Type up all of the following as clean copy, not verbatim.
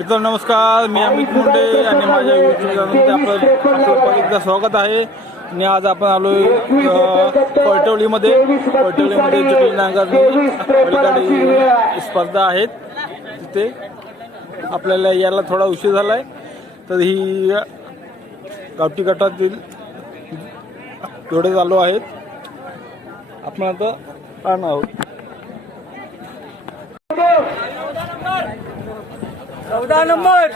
मित्रांनो नमस्कार, मी अमित मुंडे आणि माझ्या यूट्यूब चॅनलमध्ये आपलं एकदा स्वागत आहे. आणि आज आपण आलोय पैठवलीमध्ये जटिल नांगरणी स्पर्धा आहेत. तिथे आपल्याला यायला थोडा उशीर झालाय, तर ही गावठी गटातील जोडे चालू आहेत. आपण आता पाहणार आहोत. 14 नंबर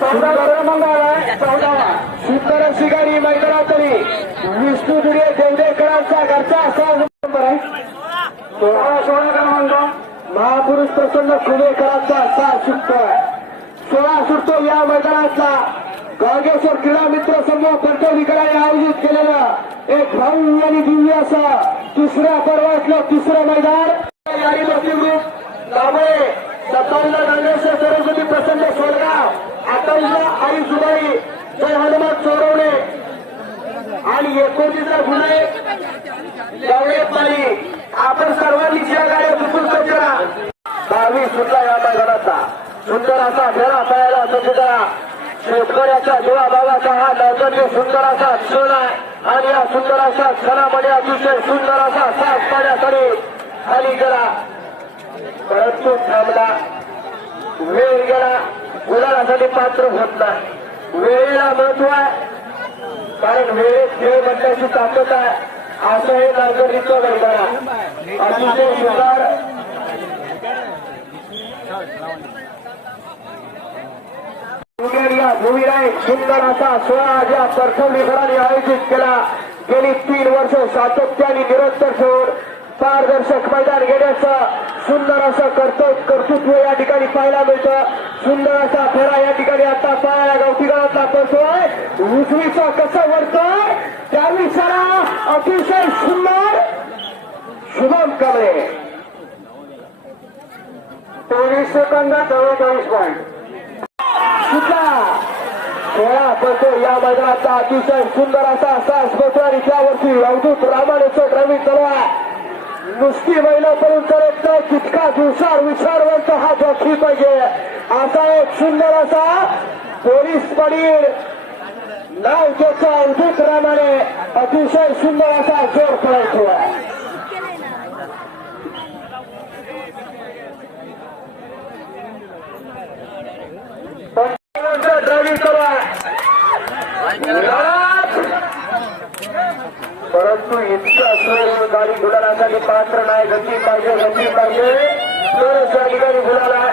14 क्रमांक आहे. 14 सुंदर अशी गाडी मैदानातली विष्णू दुर्गे देवडेकरांचा घरचा 6 नंबर आहे. 16 क्रमांक महापुरुष प्रसन्न कुबेकरांचा 6 सुटतो. 16 सुटतो या मैदानातला गावगेश्वर क्रीडा मित्र समूह पैठवलीकडे आयोजित केलेलं एक भव्य आणि दिव्य असं तिसऱ्या पर्वातलं तिसरं मैदान. यारी ग्रुप दाबळे 57 गंगेश्वर सरस्वती प्रसन्न सोडगाव 58 आई जुबाई जय हनुमान चोरवणे आणि 29 गुन्हे गवळेपाली. आपण सर्वांनी या गाड्या दुखून करा. 22 सुटला या मैदानाचा सुंदर असा फेरा पाहायला सज्ज करा. शेतकऱ्याचा जीवाभावाचा हा नैसर्गिक सुंदर असा क्षण आहे आणि या सुंदर असा क्षणामध्ये अतिशय सुंदर असा साफ पाण्याकडे खाली करा. परंतु थांबला, वेळ गेला, गुलालासाठी पात्र होत नाही. वेळेला महत्व आहे, कारण वेळेत खेळ म्हणण्याची ताकद आहे. असं हे नागरिकचं मैदान आहे. अतिशय सुंदर भूमीला एक सुंदर असा सोहळा ज्या परथवलीकरांनी आयोजित केला. गेली 3 वर्ष सातत्याने निरंतर ठेवून पारदर्शक मैदान घेण्याचं सुंदर असं कर्तृत्व या ठिकाणी पाहायला मिळतं. सुंदर असा फेरा या ठिकाणी आता पाहायला गावठी गावातला पडतोय. उजवीचा कसं वरतोय त्यावेळी सारा अतिशय सुंदर शुभम कांबळे 23 सेकंद 44 पॉईंट खेळा पडतो या मैदानाचा अतिशय सुंदर असा सास पडतो आणि त्यावरती अवधूत रामानेचं ड्रायव्हिंग चालू आहे. नुसती महिला पडून करत नाही, तितकाच विचारवंत हा जॉकी पाहिजे. असा एक सुंदर असा पोलीस पाटील नाव त्याचा अवधूत रामाने अतिशय सुंदर असा जोर पळवतो. ड्रायव्हिंग चालू आहे, परंतु इतकं असं गाडी गुलालासाठी पात्र नाही. गती पाहिजे तरच या ठिकाणी गुलाल आहे.